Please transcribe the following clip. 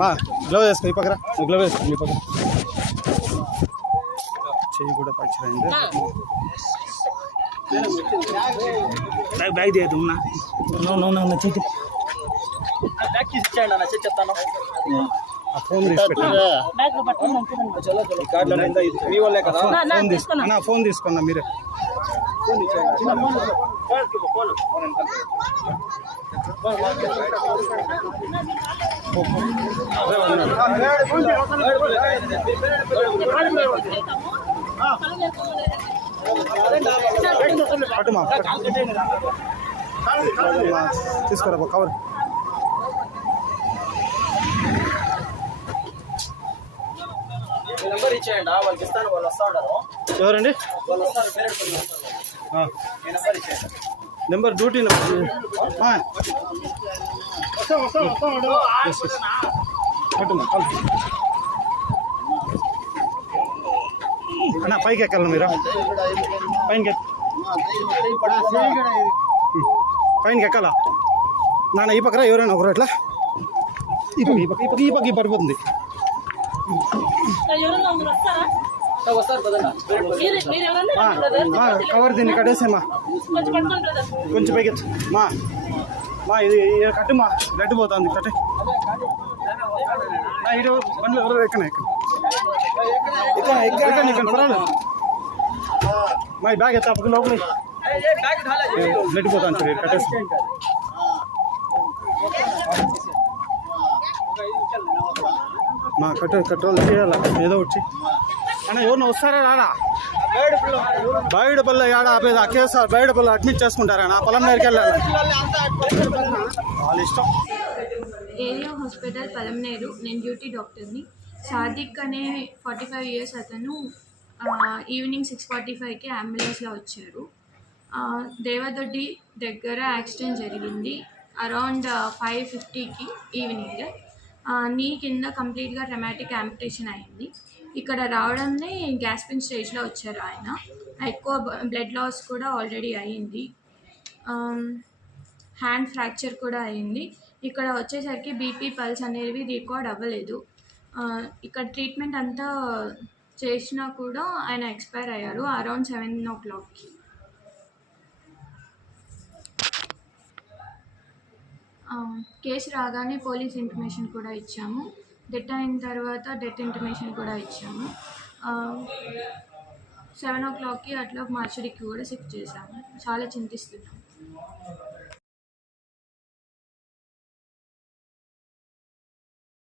మా గ్లవ్ వేసుకో ఈ పక్కన గ్లవ్ వేసుకో ఈ పక్కన చెయ్యి కూడా ఫ్రాక్చర్ అయింది బ్యాగ్ తీయదు నా చెయ్యి ఫోన్ తీసుకున్నా ఫోన్ తీసుకున్నా మీరే తీసుకురా కవర్ నెంబర్ ఇచ్చేయండి వాళ్ళకి ఇస్తాను వాళ్ళు వస్తా ఉంటారు ఎవరండి వాళ్ళు వస్తారు నెంబర్ ఇచ్చేయండి నెంబర్ డ్యూటీ నెంబర్ అన్నా పైకి ఎక్కాలి మీరు పైనకి ఎక్కాలా నాన్న ఈ పక్కన ఎవరైనా ఒకరు అట్లా ఈ పక్క పడిపోతుంది కవర్ దీన్ని కట్టేసేమా కొంచెం పైకి మా ఇది కట్టుమా గడ్డి పోతుంది కట్టే ఇటు బండ్లు ఎవరు ఎక్కడ పర్వాలేదు మా బ్యాగ్ ఎత్తా పక్కన లోపల బ్లడ్ పోతాను కట్టేసి మా కట్రోల్ చేయాలా ఏదో వచ్చి అన్న ఎవరిని వస్తారా రాడా బయటపల్లి ఆడ ఆపేది కేసారి బయటపల్లి అడ్మిట్ చేసుకుంటారా నా పొలం దగ్గరికి వెళ్ళాలి వాళ్ళ ఇష్టం. Area hospital Palamaner. నేను డ్యూటీ డాక్టర్ని. సాదిక్ అనే 45 years అతను ఈవినింగ్ 6:45కి అంబులెన్స్లో వచ్చారు. దేవదొడ్డి దగ్గర యాక్సిడెంట్ జరిగింది. అరౌండ్ 5:50కి ఈవినింగ్. నీ కింద కంప్లీట్గా ట్రమాటిక్ యాంపిటేషన్ అయింది. ఇక్కడ రావడంనే గ్యాస్పింగ్ స్టేజ్లో వచ్చారు ఆయన. ఎక్కువ బ్లడ్ లాస్ కూడా ఆల్రెడీ అయ్యింది. హ్యాండ్ ఫ్రాక్చర్ కూడా అయింది. ఇక్కడ వచ్చేసరికి బీపీ పల్స్ అనేవి రికార్డ్ అవ్వలేదు. ఇక్కడ ట్రీట్మెంట్ అంతా చేసినా కూడా ఆయన ఎక్స్పైర్ అయ్యారు అరౌండ్ 7 o'clockకి. కేసు రాగానే పోలీస్ ఇంటిమేషన్ కూడా ఇచ్చాము. డెత్ అయిన తర్వాత డెత్ ఇంటిమేషన్ కూడా ఇచ్చాము. 7 o'clockకి అట్లా మార్చరీకి కూడా షిఫ్ట్ చేశాము. చాలా చింతిస్తున్నాము.